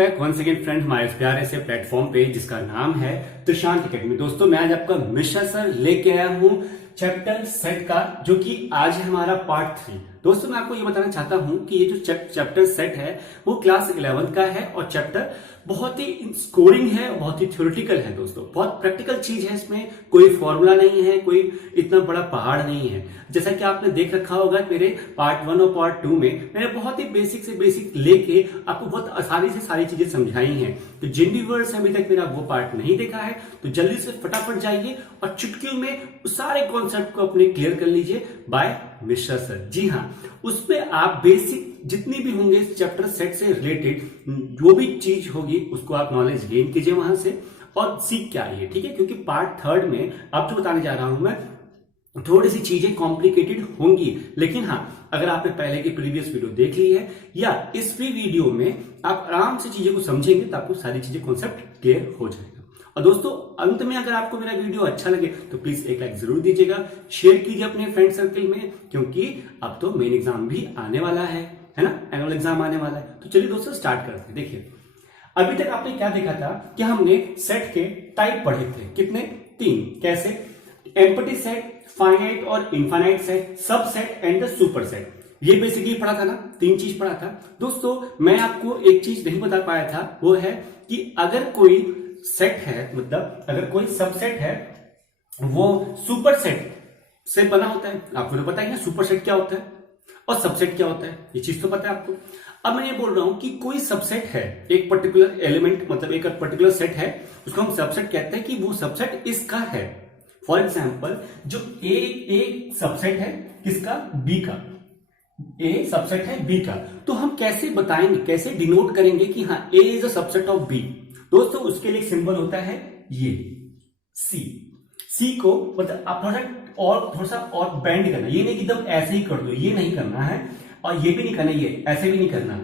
Back once again friend हमारे इस प्यारे से प्लेटफॉर्म पे जिसका नाम है त्रिशांत एकेडमी। दोस्तों मैं आज आपका मिश्रा सर लेके आया हूं चैप्टर सेट का, जो कि आज है हमारा पार्ट 3। दोस्तों मैं आपको ये बताना चाहता हूं कि ये जो चैप्टर सेट है वो क्लास 11 का है और चैप्टर बहुत ही स्कोरिंग है, बहुत ही थ्योरेटिकल है। दोस्तों बहुत प्रैक्टिकल चीज है, इसमें कोई फॉर्मूला नहीं है, कोई इतना बड़ा पहाड़ नहीं है। जैसा कि आपने देख रखा होगा मेरे पार्ट 1 और पार्ट 2 में मैंने बहुत ही बेसिक से बेसिक लेके आपको बहुत आसानी से सारी चीजें समझाई हैं। तो जिन व्यूअर्स अभी तक मेरा वो पार्ट नहीं देखा है तो जल्दी से फटाफट जाइए और चुटकियों में उस सारे कॉन्सेप्ट को अपने क्लियर कर लीजिए बाय मिश्रा सर। जी हाँ, उसमें आप बेसिक जितनी भी होंगे इस चैप्टर सेट से रिलेटेड जो भी चीज होगी उसको आप नॉलेज गेन कीजिए वहां से और सीख के आइए, ठीक है। क्योंकि पार्ट 3 में अब जो बताने जा रहा हूं मैं थोड़ी सी चीजें कॉम्प्लिकेटेड होंगी, लेकिन हाँ अगर आपने पहले की प्रीवियस वीडियो देख ली है या इस फ्री वीडियो में आप आराम से चीजें को समझेंगे तो आपको सारी चीजें कॉन्सेप्ट क्लियर हो जाएगा। और दोस्तों अंत में अगर आपको मेरा वीडियो अच्छा लगे तो प्लीज एक लाइक जरूर दीजिएगा, शेयर कीजिए अपने फ्रेंड सर्कल में, क्योंकि अब तो मेन एग्जाम भी आने वाला है ना, एनुअल एग्जाम आने वाला है। तो चलिए दोस्तों स्टार्ट करते हैं। देखिए अभी तक आपने क्या देखा था कि हमने सेट के टाइप पढ़े थे, कितने? 3। कैसे? एम्प्टी सेट, फाइनाइट और इनफाइनाइट सेट, सब set and the super set. ये बेसिकली पढ़ा था ना, 3 चीज पढ़ा था। दोस्तों मैं आपको एक चीज नहीं बता पाया था, वो है कि अगर कोई सेट है, मतलब अगर कोई सबसेट है वो सुपर सेट से बना होता है। आपको तो पता ही ना सुपर सेट क्या होता है और सबसेट क्या होता है, ये चीज तो पता है आपको। अब मैं ये बोल रहा हूं कि कोई सबसेट है, एक पर्टिकुलर एलिमेंट मतलब एक पर्टिकुलर सेट है, उसको हम सबसेट कहते हैं कि वो सबसेट इसका है। फॉर एग्जाम्पल जो ए सबसेट है किसका? बी का। ए सबसेट है बी का, तो हम कैसे बताएंगे, कैसे डिनोट करेंगे कि हाँ A is a subset of B? दोस्तों उसके लिए सिंबल होता है ये सी को, मतलब आप थोड़ा सा और बेंड करना, ये नहीं कि एकदम ऐसे ही कर दो, ये नहीं करना है और ये भी नहीं करना, ये ऐसे भी नहीं करना,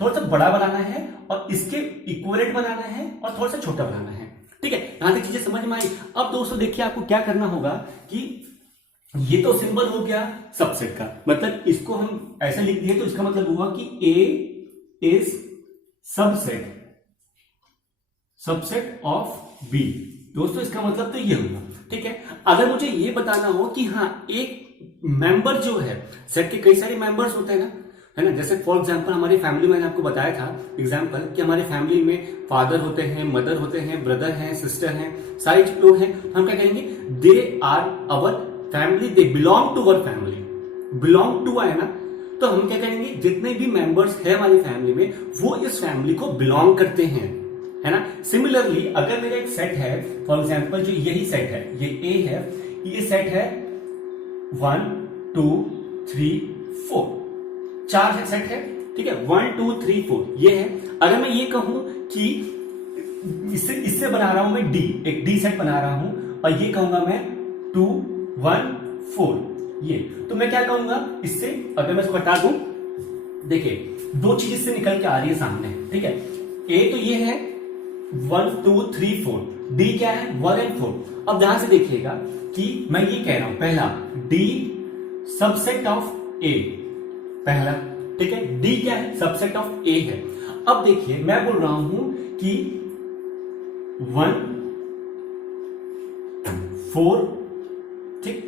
थोड़ा सा बड़ा बनाना है और इसके इक्विवेलेंट बनाना है और थोड़ा सा छोटा बनाना है, ठीक है। यहां तक चीजें समझ में आई। अब दोस्तों देखिए आपको क्या करना होगा कि ये तो सिंबल हो गया सबसेट का, मतलब इसको हम ऐसे लिख दिए तो इसका मतलब हुआ कि ए इज सबसेट ऑफ बी। दोस्तों इसका मतलब तो ये होगा, ठीक है। अगर मुझे ये बताना हो कि हाँ एक मेंबर जो है, सेट के कई सारे मेंबर्स होते हैं ना, है ना, जैसे फॉर एग्जांपल हमारी फैमिली में मैंने आपको बताया था एग्जांपल कि हमारी फैमिली में फादर होते हैं, मदर होते हैं, ब्रदर हैं, सिस्टर हैं, सारे लोग हैं। हम क्या कहेंगे? They are our family, they belong to our family. Belong to आए ना, तो हम क्या करेंगे? जितने भी मेंबर्स है हमारी फैमिली में वो इस फैमिली को बिलोंग करते हैं, है ना। सिमिलरली अगर मेरा एक सेट है, फॉर एग्जाम्पल जो यही सेट है, ये ए है, ये सेट है 1 2 3 4, 4 सेट है, ठीक है। 1 2 3 4 ये है। अगर मैं ये कहूं कि इससे बना रहा हूं मैं डी, एक डी सेट बना रहा हूं और ये कहूंगा मैं 2 1 4 ये, तो मैं क्या कहूंगा इससे? अगर मैं इसको हटा दूं, देखिए 2 चीज इससे निकल के आ रही है सामने, ठीक है। ए तो ये है 1 2 3 4, डी क्या है? 1 और 4। अब ध्यान से देखिएगा कि मैं ये कह रहा हूं पहला डी सबसेट ऑफ ए, पहला, ठीक है। डी क्या है? सबसेट ऑफ ए है। अब देखिए मैं बोल रहा हूं कि 1 4, ठीक,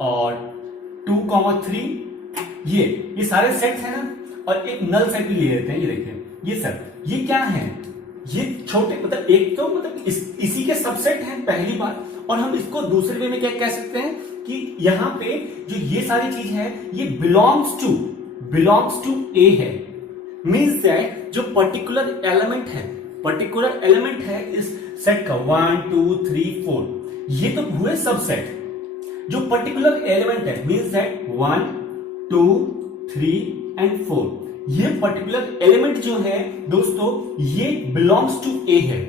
और 2 3, ये सारे सेट्स है ना, और एक नल सेट भी ले लेते हैं। ये देखिए ये सब ये क्या है? ये छोटे, मतलब एक तो मतलब इसी के सबसेट हैं पहली बात, और हम इसको दूसरे वे में क्या कह सकते हैं कि यहां पे जो ये सारी चीज है ये बिलोंग्स टू ए है। मींस दैट जो पर्टिकुलर एलिमेंट है इस सेट का 1 2 3 4, ये तो हुए सबसेट। जो पर्टिकुलर एलिमेंट है मींस दैट 1 2 3 एंड 4, ये पर्टिकुलर एलिमेंट जो है दोस्तों ये बिलोंग्स टू ए है,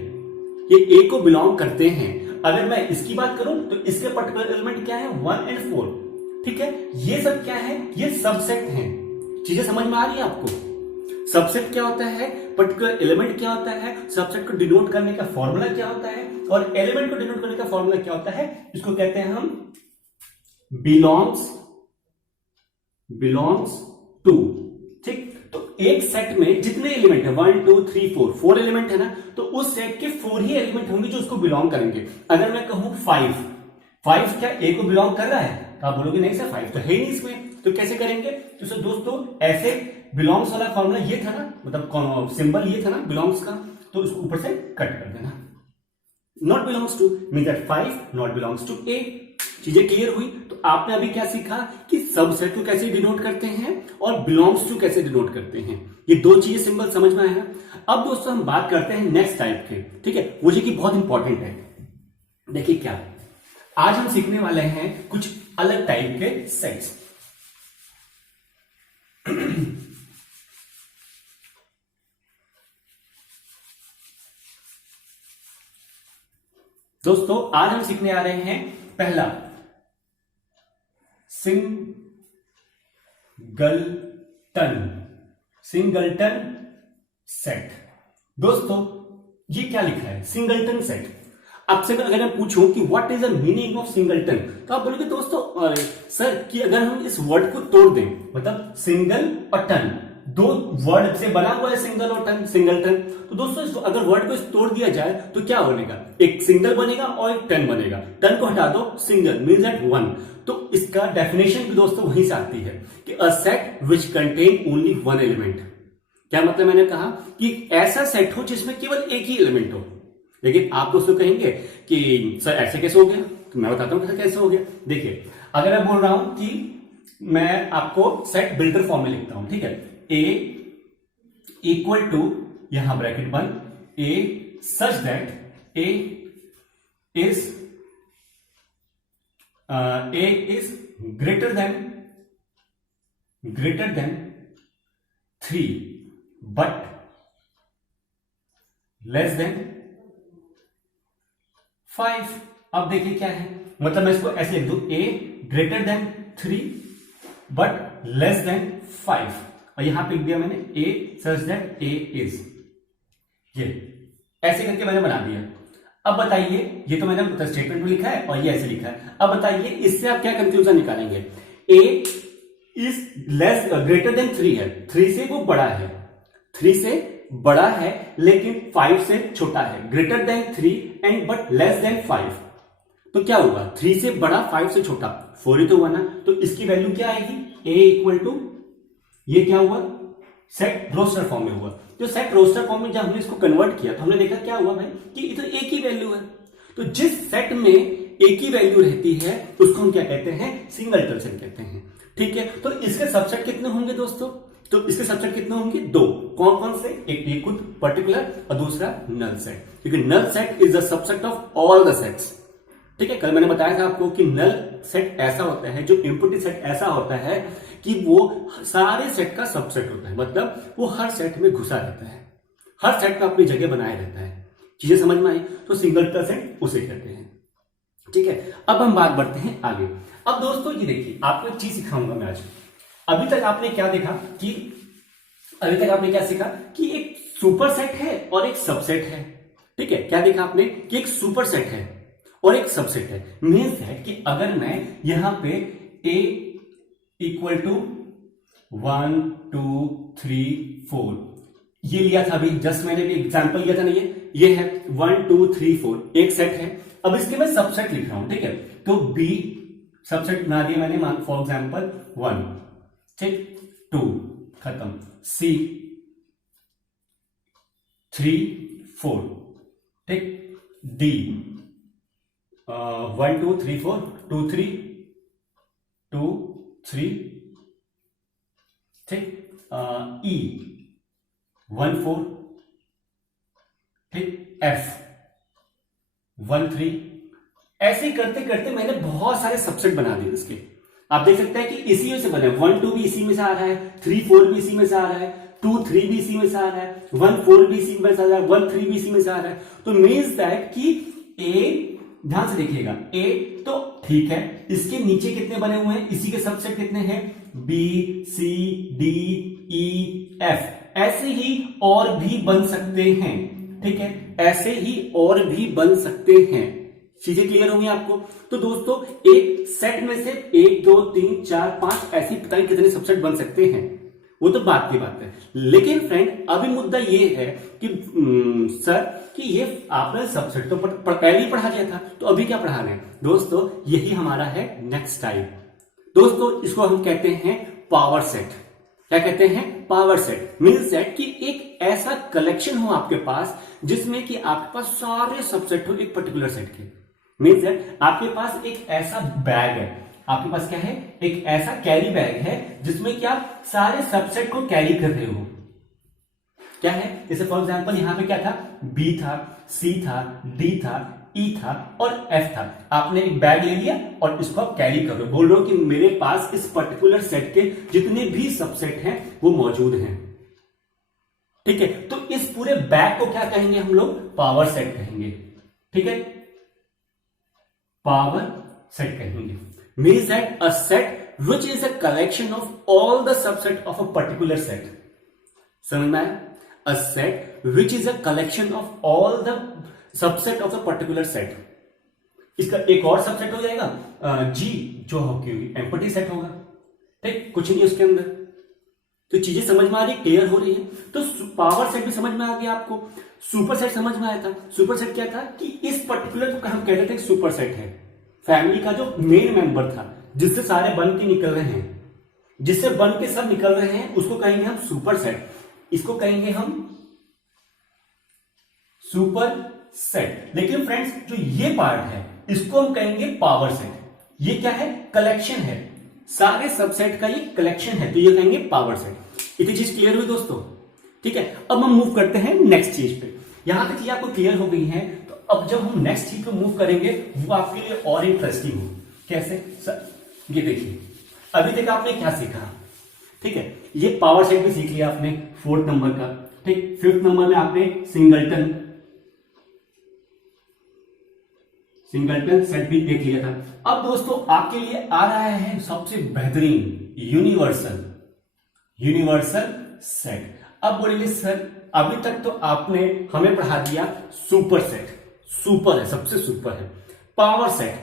ये ए को बिलोंग करते हैं। अगर मैं इसकी बात करूं तो इसके पर्टिकुलर एलिमेंट क्या है? 1 और 4, ठीक है। ये सब क्या है? ये सबसेट हैं। चीजें समझ में आ रही है आपको? सबसेट क्या होता है, पर्टिकुलर एलिमेंट क्या होता है, सबसेट को डिनोट करने का फॉर्मूला क्या होता है, और एलिमेंट को डिनोट करने का फॉर्मूला क्या होता है, इसको कहते हैं हम बिलोंग्स टू, ठीक। तो एक सेट में जितने एलिमेंट है 1 2 3 4 4 एलिमेंट है ना, तो उस सेट के 4 ही एलिमेंट होंगे जो उसको बिलोंग करेंगे। अगर मैं कहूं 5 क्या ए को बिलोंग कर रहा है, तो आप बोलोगे नहीं सर 5 तो है नहीं इसमें, तो कैसे करेंगे? तो सर दोस्तों ऐसे बिलोंग्स वाला फॉर्मूला ये था ना, मतलब सिंबल ये था ना बिलोंग्स का, तो उसको ऊपर से कट कर देना। Not belongs to mean that 5 not belongs to A. चीजें क्लियर हुई? तो आपने अभी क्या सीखा कि सबसेट को कैसे डिनोट करते हैं और बिलोंग्स टू कैसे डिनोट करते हैं। ये दो चीजें सिंबल समझ में आया। अब दोस्तों हम बात करते हैं नेक्स्ट टाइप के, ठीक है, वो जो कि बहुत इंपॉर्टेंट है। देखिए क्या, आज हम सीखने वाले हैं कुछ अलग टाइप के सेट्स। दोस्तों आज हम सीखने आ रहे हैं पहला सिंगलटन सेट। दोस्तों ये क्या लिखा है सिंगलटन सेट। आपसे अगर मैं पूछूं कि what is the meaning of singleton, तो आप बोलोगे दोस्तों सर कि अगर हम इस वर्ड को तोड़ दें, मतलब सिंगल और टन दो वर्ड से बना हुआ है, सिंगल और टन, सिंगलटन। तो दोस्तों अगर वर्ड को तोड़ दिया जाए तो क्या बनेगा? एक सिंगल बनेगा और एक टन बनेगा। टन को हटा दो, सिंगल मीन्स दैट वन। तो इसका डेफिनेशन भी दोस्तों वहीं से आती है कि a set which contain only one element. क्या मतलब? मैंने कहा कि ऐसा सेट हो जिसमें केवल एक ही एलिमेंट हो। लेकिन आप दोस्तों कहेंगे कि सर ऐसे कैसे हो गया? तो मैं बताता हूं कैसे हो गया। देखिए अगर मैं बोल रहा हूं कि मैं आपको सेट बिल्डर फॉर्म में लिखता हूं, ठीक है, ए इक्वल टू, यहां ब्रैकेट बंद, A such that A is greater than 3 but less than 5। अब देखिए क्या है, मतलब मैं इसको ऐसे लिख दूं, A greater than 3 but less than 5, और यहां पे लिख दिया मैंने ए सच दैट ए इज, ये ऐसे करके मैंने बना दिया। अब बताइए, ये तो मैंने स्टेटमेंट में लिखा है और ये ऐसे लिखा है। अब बताइए इससे आप क्या कंक्लूजन निकालेंगे? ए इज लेस ग्रेटर देन 3 है, 3 से वो बड़ा है, 3 से बड़ा है लेकिन 5 से छोटा है, greater than 3 and but less than 5। तो क्या होगा? 3 से बड़ा 5 से छोटा, 4 ही तो हुआ ना। तो इसकी वैल्यू क्या आएगी? a इक्वल टू, ये क्या हुआ? सेट रोस्टर फॉर्म में हुआ। जो सेट रोस्टर फॉर्म में जब हमने इसको कन्वर्ट किया तो हमने देखा क्या हुआ भाई कि इधर एक ही वैल्यू है। तो जिस सेट में एक ही वैल्यू रहती है उसको हम क्या कहते हैं? सिंगलटन सेट कहते हैं, ठीक है। तो इसके सबसेट कितने होंगे दोस्तों? तो इसके सबसेट कितने होंगे? 2। कौन कौन से? एक ये खुद पर्टिकुलर और दूसरा नल सेट, क्योंकि null set is the subset of all the sets, ठीक है। कल मैंने बताया था आपको कि नल सेट ऐसा होता है, जो एम्प्टी सेट ऐसा होता है कि वो सारे सेट का सबसेट होता है, मतलब वो हर सेट में घुसा रहता है, हर सेट में अपनी जगह बनाए रहता है। चीजें समझ में आई? तो सिंगलटन सेट उसे कहते हैं, ठीक है। अब हम बात बढ़ते हैं आगे। अब दोस्तों ये देखिए, आपको एक चीज सिखाऊंगा मैं आज। अभी तक आपने क्या देखा कि अभी तक आपने क्या सीखा कि एक सुपर सेट है और एक सबसेट है, ठीक है। क्या देखा आपने कि एक सुपर सेट है और एक सबसेट है। मीन्स है कि अगर मैं यहां पे a इक्वल टू 1 2 3 4 ये लिया था, अभी जस्ट मैंने भी एग्जांपल लिया था ना, ये है 1 2 3 4 एक सेट है। अब इसके मैं सबसेट लिख रहा हूं, ठीक है। तो b सबसेट बना दिया मैंने, मान फॉर एग्जांपल 1, ठीक, 2 खत्म, c 3 4, ठीक, d 1 2 3 4 2 3 2 3, ठीक, e 1 4, ठीक, f 1 3। ऐसे करते करते मैंने बहुत सारे सबसेट बना दिए इसके। आप देख सकते हैं कि इसी में से बने, 1 2 भी इसी में से आ रहा है, 3 4 भी इसी में से आ रहा है, 2 3 भी इसी में से आ रहा है, 1 4 भी इसी में से आ रहा है, 1 3 भी इसी में से आ रहा है। तो मीन्स दैट कि a, ध्यान से देखिएगा, a तो ठीक है, इसके नीचे कितने बने हुए हैं? इसी के सबसेट कितने हैं? b c d e f। ऐसे ही और भी बन सकते हैं, ठीक है, ऐसे ही और भी बन सकते हैं। चीजें क्लियर होंगी आपको? तो दोस्तों एक सेट में से 1 2 3 4 5 ऐसी पता नहीं कितने सबसेट बन सकते हैं, वो तो बात की बात है। लेकिन फ्रेंड अभी मुद्दा ये है कि सर कि ये आपने सबसेट तो पहले ही पढ़ा दिया था, तो अभी क्या पढ़ा रहे हैं? दोस्तों यही हमारा है नेक्स्ट टाइप। दोस्तों इसको हम कहते हैं पावर सेट। क्या कहते हैं? Power set. मीन सेट कि एक ऐसा कलेक्शन हो आपके पास जिसमें कि आपके पास सारे सबसेट हो एक पर्टिकुलर सेट के। मीन सेट आपके पास एक ऐसा बैग है, आपके पास क्या है? एक ऐसा कैरी बैग है जिसमें कि आप सारे सबसेट को कैरी कर रहे हो। क्या है? जैसे फॉर एग्जांपल यहां पे क्या था? बी था, सी था, डी था, ई था और एफ था। आपने एक बैग ले लिया और इसको आप कैरी कर रहे हो, बोल रहे हो कि मेरे पास इस पर्टिकुलर सेट के जितने भी सबसेट हैं वो मौजूद हैं। ठीक है, तो इस पूरे बैग को क्या कहेंगे हम लोग? पावर सेट कहेंगे। ठीक है, पावर सेट कहेंगे। Means that a set which is a collection of all the subset of a particular set. समझ में आया? A set which is a collection of all the subset of a particular set. इसका एक और subset हो जाएगा जी, जो empty set होगा। ठीक, कुछ नहीं उसके अंदर। तो चीजें समझ में आ रही, क्लियर हो रही है। तो पावर सेट भी समझ में आ गया आपको, सुपर सेट समझ में आया था। सुपर सेट क्या था कि इस पर्टिकुलर को हम कहते थे सुपर सेट है, फैमिली का जो मेन मेंबर था जिससे सारे बन के निकल रहे हैं, जिससे बन के सब निकल रहे हैं, उसको कहेंगे हम सुपर सेट। इसको कहेंगे हम सुपर सेट। लेकिन फ्रेंड्स जो ये पार्ट है इसको हम कहेंगे पावर सेट। ये क्या है? कलेक्शन है, सारे सबसेट का ये कलेक्शन है, तो ये कहेंगे पावर सेट। इतनी चीज क्लियर हुई दोस्तों? ठीक है, अब हम मूव करते हैं नेक्स्ट चीज पे। यहां तक ये आपको क्लियर हो गई है, तो अब जब हम नेक्स्ट चीज पे मूव करेंगे वो आपके लिए और इंटरेस्टिंग हो। कैसे सर? ये देखिए, अभी तक आपने क्या सीखा? ठीक है, ये पावर सेट भी सीख लिया आपने 4th नंबर का। ठीक, 5th नंबर में आपने सिंगलटन सेट भी देख लिया था। अब दोस्तों आपके लिए आ रहा है सबसे बेहतरीन यूनिवर्सल सेट। अब बोलेंगे सर अभी तक तो आपने हमें पढ़ा दिया सुपर सेट, सुपर है, सबसे सुपर है। पावर सेट,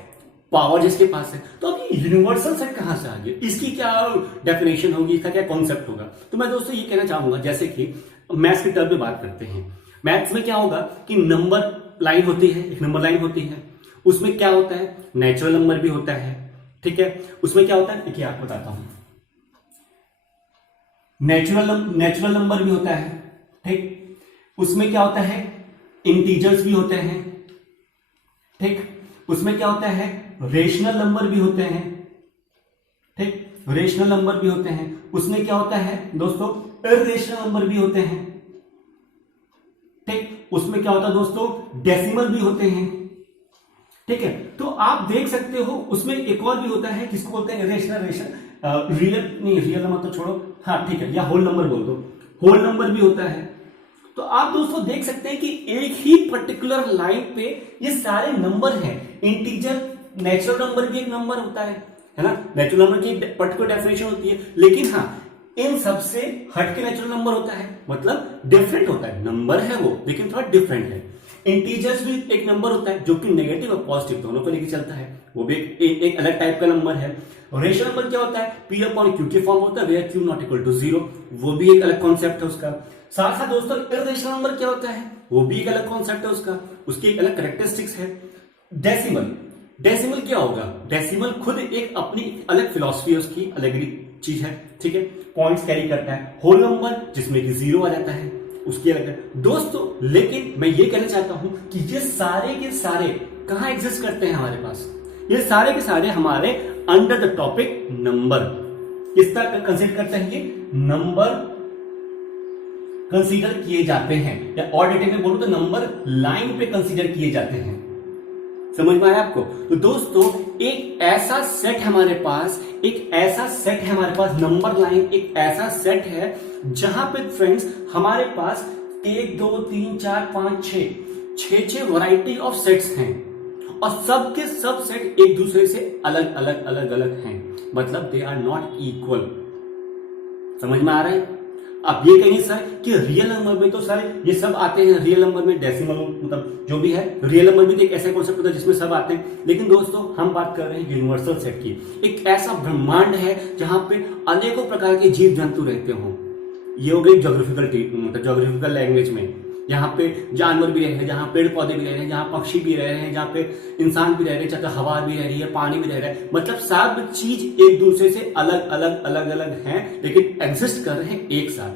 पावर जिसके पास है, तो अब यूनिवर्सल सेट कहां से आ गया? इसकी क्या डेफिनेशन होगी, इसका क्या कॉन्सेप्ट होगा? तो मैं दोस्तों ये कहना चाहूंगा, जैसे कि मैथ्स के टर्म में बात करते हैं, मैथ्स में क्या होगा कि नंबर लाइन होती है, एक नंबर लाइन होती है, उसमें क्या होता है? नेचुरल नंबर भी होता है। ठीक है, उसमें क्या होता है? देखिए आपको बताता हूं, नेचुरल नंबर भी होता है। ठीक, उसमें क्या होता है? इंटीजर्स भी होते हैं। ठीक, उसमें क्या होता है? रेशनल नंबर भी होते हैं। ठीक, रेशनल नंबर भी होते हैं। उसमें क्या होता है दोस्तों? इररेशनल नंबर भी होते हैं। ठीक, उसमें क्या होता है दोस्तों? डेसिमल भी होते हैं। ठीक है, तो आप देख सकते हो उसमें एक और भी होता है जिसको बोलते हैं रियल नंबर तो छोड़ो, हाँ ठीक है, या होल नंबर बोल दो, होल नंबर भी होता है। तो आप दोस्तों देख सकते हैं कि एक ही पर्टिकुलर लाइन पे ये सारे नंबर हैं। इंटीजर, नेचुरल नंबर भी एक नंबर होता है ना? नेचुरल नंबर की पर्टिकुलर डेफिनेशन होती है, लेकिन हाँ इन सबसे हटके नेचुरल नंबर होता है, मतलब डिफरेंट होता है। नंबर है वो, लेकिन थोड़ा डिफरेंट है। इंटीजर्स भी एक नंबर होता है जो कि नेगेटिव और पॉजिटिव दोनों को लेकर चलता है, वो भी एक अलग टाइप का नंबर है। रेशनल नंबर क्या होता है? P अपॉन Q के फॉर्म होता है, where Q not equal to 0, वो भी एक अलग कॉन्सेप्ट है उसका। साथ साथ दोस्तों इररेशनल नंबर क्या होता है? वो भी एक अलग कॉन्सेप्ट है उसका, उसकी एक अलग कैरेक्टरिस्टिक्स है। डेसिमल क्या होगा? डेसिमल खुद एक अपनी अलग फिलॉसफी है, उसकी अलग चीज है। ठीक है, पॉइंट्स कैरी करता है। होल नंबर जिसमें कि 0 आ जाता है, उसकी अलग है दोस्तों। लेकिन मैं ये कहना चाहता हूं कि ये सारे के सारे कहां एग्जिस्ट करते हैं हमारे पास? ये सारे के सारे हमारे अंडर द टॉपिक नंबर, किस तरह कंसीडर करते हैं? ये नंबर कंसीडर किए जाते हैं, या और डिटेल में बोलूं तो नंबर लाइन पे कंसीडर किए जाते हैं। समझ में आया आपको? तो दोस्तों एक ऐसा सेट है हमारे पास, नंबर लाइन एक ऐसा सेट है जहां पे फ्रेंड्स हमारे पास 1 2 3 4 5 6 वैरायटी ऑफ सेट्स हैं, और सब के सब सेट एक दूसरे से अलग अलग हैं, मतलब दे आर नॉट इक्वल। समझ में आ रहा है? आप ये कहेंगे सर कि रियल नंबर में तो सर ये सब आते हैं, रियल नंबर में डेसिमल मतलब जो भी है, रियल नंबर में तो एक ऐसा कॉन्सेप्ट होता है जिसमें सब आते हैं। लेकिन दोस्तों हम बात कर रहे हैं यूनिवर्सल सेट की। एक ऐसा ब्रह्मांड है जहां पे अनेकों प्रकार के जीव जंतु रहते हो, ये हो गई ज्योग्राफिकल लैंग्वेज में। यहाँ पे जानवर भी रह रहे हैं, जहाँ पेड़ पौधे भी रह रहे हैं, जहाँ पक्षी भी रह रहे हैं, जहाँ पे इंसान भी रह रहे हैं, जहाँ हवा भी रह रही है, पानी भी रह रहा है, मतलब सब चीज एक दूसरे से अलग अलग हैं, लेकिन एग्जिस्ट कर रहे हैं एक साथ।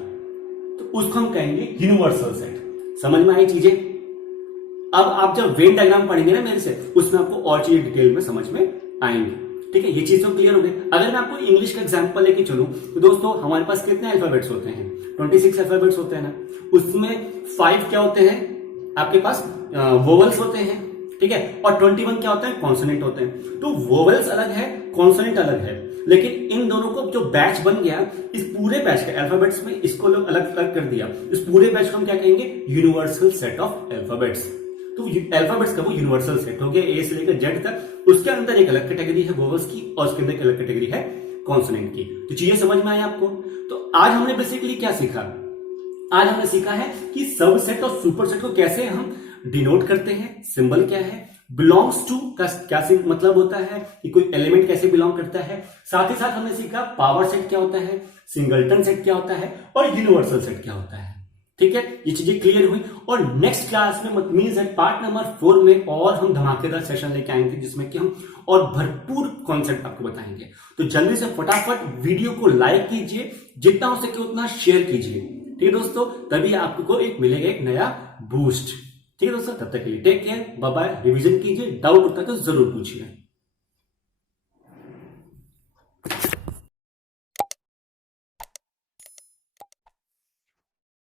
तो उसको हम कहेंगे यूनिवर्सल सेट। समझ में आई चीजें? अब आप जब वेन डायग्राम पढ़ेंगे ना मेरे से, उसमें आपको और चीजें डिटेल में समझ में आएंगी। ठीक है, ये चीज तो क्लियर हो गई। अगर मैं आपको इंग्लिश का एग्जांपल लेके चलूं तो दोस्तों हमारे पास कितने अल्फाबेट्स होते हैं? 26 अल्फाबेट्स होते हैं ना। उसमें 5 क्या होते हैं आपके पास? वोवल्स होते हैं, ठीक है, और 21 क्या होते हैं? कॉन्सोनेंट होते हैं। तो वोवल्स अलग है, कॉन्सोनेंट अलग है, लेकिन इन दोनों को जो बैच बन गया, इस पूरे बैच के अल्फाबेट्स में इसको लोग अलग अलग कर दिया। इस पूरे बैच को हम क्या कहेंगे? Universal set of alphabets. तो अल्फाबेट्स का वो यूनिवर्सल सेट हो गया, ए से लेकर जेड तक। उसके अंदर एक अलग कैटेगरी है वोवल्स की, और उसके अंदर एक अलग कैटेगरी है कॉन्सोनेंट की। तो चीजें समझ में आई आपको? तो आज हमने बेसिकली क्या सीखा? आज हमने सीखा है कि सबसेट और सुपरसेट को कैसे हम डिनोट करते हैं, सिंबल क्या है, बिलोंग्स टू का क्या मतलब होता है, कि कोई एलिमेंट कैसे बिलोंग करता है। साथ ही साथ हमने सीखा पावर सेट क्या होता है, सिंगलटन सेट क्या होता है, और यूनिवर्सल सेट क्या होता है। ठीक है, ये चीजें क्लियर हुई। और नेक्स्ट क्लास में मींस है पार्ट नंबर 4 में और हम धमाकेदार सेशन लेके आएंगे, जिसमें कि हम और भरपूर कॉन्सेप्ट आपको बताएंगे। तो जल्दी से फटाफट वीडियो को लाइक कीजिए, जितना हो सके उतना शेयर कीजिए। ठीक है दोस्तों, तभी आपको एक मिलेगा एक नया बूस्ट। ठीक है दोस्तों, तब तक के लिए take care, bye bye. Revision कीजिए, डाउट होता है तो जरूर पूछिए।